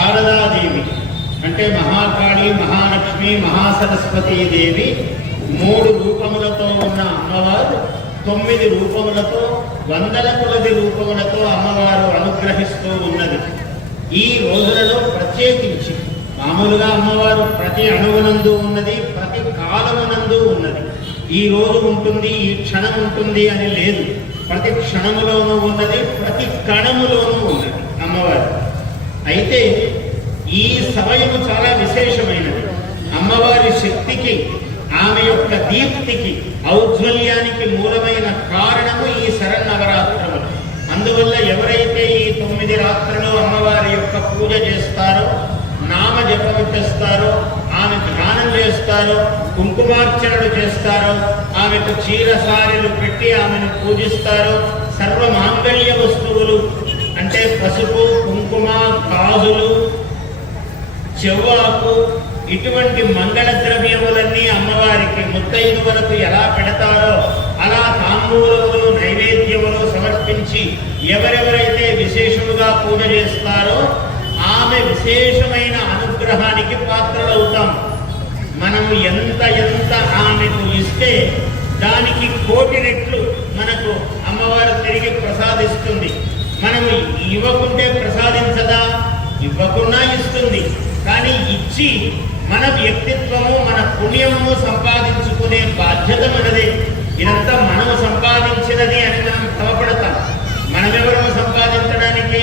శారదాదేవి అంటే మహాకాళి, మహాలక్ష్మి, మహాసరస్వతీ దేవి 3 రూపములతో ఉన్న అమ్మవారు 9 రూపములతో, వందల కొలది రూపములతో అమ్మవారు అనుగ్రహిస్తూ ఉన్నది. ఈ రోజులలో ప్రత్యేకించి మామూలుగా అమ్మవారు ప్రతి అణువునందు ఉన్నది, ప్రతి కాలమునందు ఉన్నది. ఈ రోజు ఉంటుంది, ఈ క్షణం ఉంటుంది అని లేదు. ప్రతి క్షణములోనూ ఉన్నది, ప్రతి కణములోనూ ఉన్నది అమ్మవారు. అయితే ఈ సమయము చాలా విశేషమైనది. అమ్మవారి శక్తికి, ఆమె యొక్క దీప్తికి, ఔజ్వల్యానికి మూలమైన కారణము ఈ శరన్నవరాత్రములు. అందువల్ల ఎవరైతే ఈ 9 రాత్రులు అమ్మవారి యొక్క పూజ చేస్తారో, నామ జపము చేస్తారో, ఆమెకు ధ్యానం చేస్తారో, కుంకుమార్చనలు చేస్తారో, ఆమెకు చీరసారెలు పెట్టి ఆమెను పూజిస్తారో, సర్వ మాంగళ్య వస్తువులు అంటే పసుపు, కుంకుమ, గాజులు, చెవ్వాకు ఇటువంటి మంగళ ద్రవ్యములన్నీ అమ్మవారికి ముత్తైదువులకు ఎలా పెడతారో అలా తాంబూలములు, నైవేద్యములు సమర్పించి ఎవరెవరైతే విశేషముగా పూజ చేస్తారో ఆమె విశేషమైన అనుగ్రహానికి పాత్రలవుతాం. మనము ఎంత ఆమెకు ఇస్తే దానికి 1,000,000 రెట్లు మనకు అమ్మవారు తిరిగి ప్రసాదిస్తుంది. మనము ఇవ్వకుంటే ప్రసాదించదా? ఇవ్వకున్నా ఇస్తుంది. కానీ ఇచ్చి మన వ్యక్తిత్వము, మన పుణ్యము సంపాదించుకునే బాధ్యత మనదే. ఇదంతా మనము సంపాదించినది అని మనం భ్రమపడతాం. మనమెవరము సంపాదించడానికి?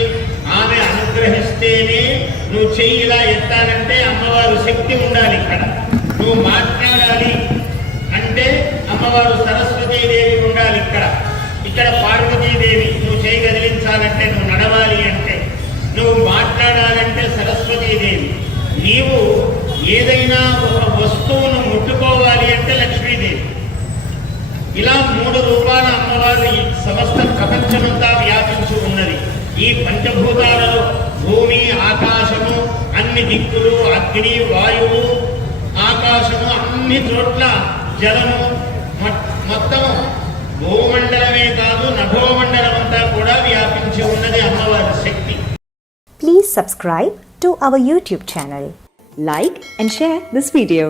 ఆమె అనుగ్రహిస్తేనే. నువ్వు చెయ్యి ఇలా ఎత్తానంటే అమ్మవారు శక్తి ఉండాలి ఇక్కడ. నువ్వు మాట్లాడాలి అంటే అమ్మవారు సరస్వతీదేవి ఉండాలి ఇక్కడ. ఇక్కడ పార్వతీదేవి. నువ్వు చేయి కదిలించాలంటే, నువ్వు నడవాలి అంటే, నువ్వు మాట్లాడాలంటే సరస్వతీదేవి. నీవు ఏదైనా ఒక వస్తువును ముట్టుకోవాలి అంటే లక్ష్మీదేవి. ఇలా 3 రూపాల అమ్మవారు ఈ సమస్త ప్రపంచమంతా వ్యాపించి ఉన్నది. ఈ పంచభూతాలలో భూమి, ఆకాశము, అన్ని దిక్కులు, అగ్ని, వాయువు, ఆకాశము, అన్ని చోట్ల జలము, మొత్తము భూమండలమే కాదు నభోమండలం అంతా కూడా వ్యాపించి ఉన్నది అమ్మవారి శక్తి. Please subscribe to our YouTube channel. Like and share this video.